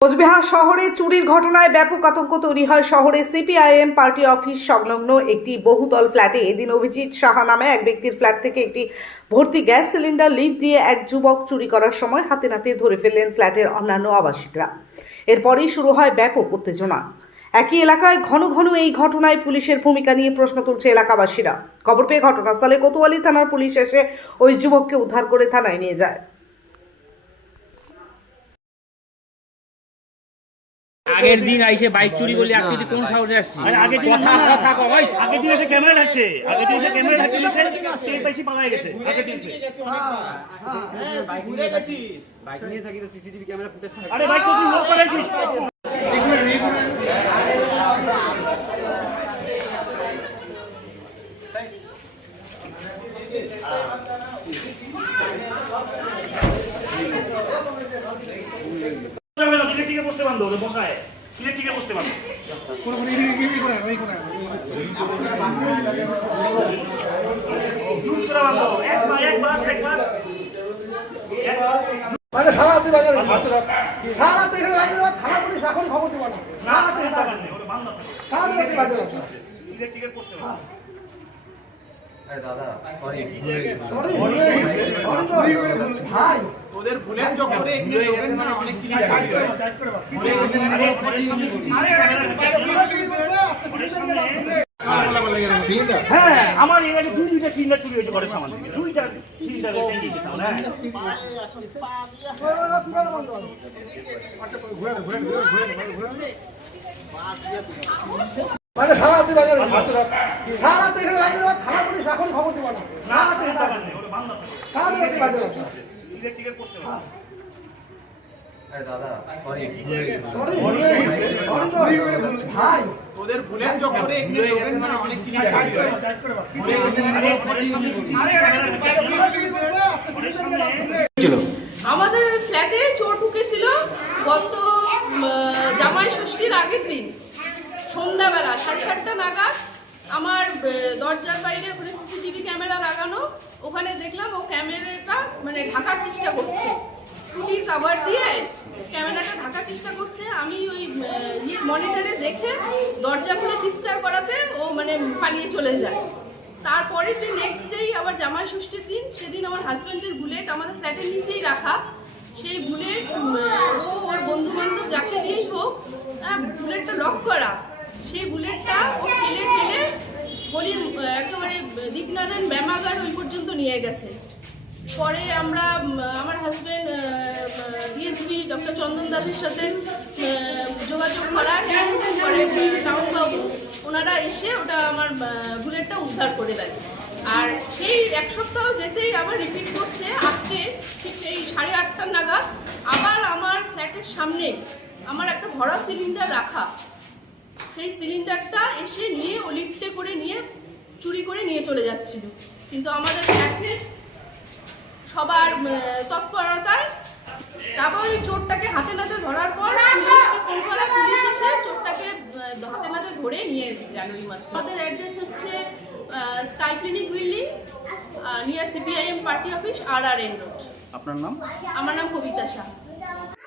কোচবিহার শহরে চুরির ঘটনায় ব্যাপক আতঙ্ক তৈরি হয় শহরে সিপিআইএম পার্টি অফিস সংলগ্ন একটি বহুতল ফ্ল্যাটে। এদিন অভিজিৎ সাহা নামে এক ব্যক্তির ফ্ল্যাট থেকে একটি ভর্তি গ্যাস সিলিন্ডার লিফট দিয়ে এক যুবক চুরি করার সময় হাতে নাতে ধরে ফেললেন ফ্ল্যাটের অন্যান্য আবাসিকরা। এরপরই শুরু হয় ব্যাপক উত্তেজনা। একই এলাকায় ঘন ঘন এই ঘটনায় পুলিশের ভূমিকা নিয়ে প্রশ্ন তুলছে এলাকাবাসীরা। খবর পেয়ে ঘটনাস্থলে কোতোয়ালি থানার পুলিশ এসে ওই যুবককে উদ্ধার করে থানায় নিয়ে যায়। আগের দিন আইসে বাইক চুরি বলে আজকে তুই কোন সাহসে আসছিস? আরে আগের দিন কথা কথা কথা কয় আগের দিন এসে ক্যামেরা ঢাকছে। আগের দিন এসে ক্যামেরা ঢাকছে সেই পাইছি পালায় গেছে। আগের দিন এসে। বাইক নিয়ে থাকি তো সিসিটিভি ক্যামেরা ফুটেজ আরে বাইক তুই লোক করাইছিস। বান্ধব ওদের বসায়। ইলেকট্রিকে বসতে বান্ধব জুস করে বান্ধব এক মাস এক মাস এক মাস। মানে থানা তুই বাজার থানা তুই এখানে বাজার থানা পুলিশ এখন খবর দিব না। দরকার নেই ওটা বান্ধব বাজার ইলেকট্রিকের বসতে বান্ধব আরে দাদা সরি সরি সরি হ্যাঁ আমার এর আগে দুই দুইটা সিলিন্ডার চুরি হয়েছে ঘরের সামনে থেকে দুইটা সিলিন্ডার ট্যাঙ্কি গেছে আমার, হ্যাঁ মানে খবর দিব না আমাদের ফ্ল্যাটে চোর ঢুকেছিল গত জামাই ষষ্ঠীর আগের দিন সন্ধ্যাবেলা সাড়ে সাতটা নাগাদ আমার দরজার বাইরে ওখানে সিসিটিভি ক্যামেরা লাগানো। ওখানে দেখলাম ও ক্যামেরাটা মানে ঢাকার চেষ্টা করছে। স্কুটির কাভার দিয়ে ক্যামেরাটা ঢাকার চেষ্টা করছে। আমি ওই ইয়ে মনিটরে দেখে দরজা খুলে চিৎকার করাতে ও মানে পালিয়ে চলে যায়। তারপরে যে নেক্সট ডেই আবার জামাই ষষ্ঠীর দিন, সেদিন আমার হাজব্যান্ডের বুলেট আমাদের ফ্ল্যাটের নিচেই রাখা। সেই বুলেট ও ওর বন্ধু বান্ধব যাকে দিয়েই হোক বুলেটটা লক করা। সেই বুলেটটা ও ফেলে ফেলে গলির একেবারে দীপনারায়ণ ব্যামাগার ওই পর্যন্ত নিয়ে গেছে। পরে আমরা আমার হাজব্যান্ড ডিএসপি ডক্টর চন্দন দাসের সাথে যোগাযোগ করার পরে টাউনবাবু, ওনারা এসে ওটা আমার বুলেটটা উদ্ধার করে দেয়। আর সেই এক সপ্তাহ যেতেই আবার রিপিট করছে, আজকে ঠিক এই সাড়ে আটটার নাগাদ আবার আমার ফ্ল্যাটের সামনে আমার একটা ভরা সিলিন্ডার রাখা। সেই সিলিন্ডারটা এসে নিয়ে ও লিফটে করে নিয়ে চুরি করে নিয়ে চলে যাচ্ছিল। কিন্তু আমাদের ফ্ল্যাটের সবার তৎপরতায় তারপর ওই চোরটাকে হাতে নাতে ধরার পর পুলিশকে ফোন করা পুলিশ এসে চোরটাকে হাতে নাতে ধরে নিয়ে গেল এই মাত্র। আমাদের অ্যাড্রেস হচ্ছে sky clinic building near CPIM party office আর আর এন রোড আপনার নাম? আমার নাম কবিতা শাহ।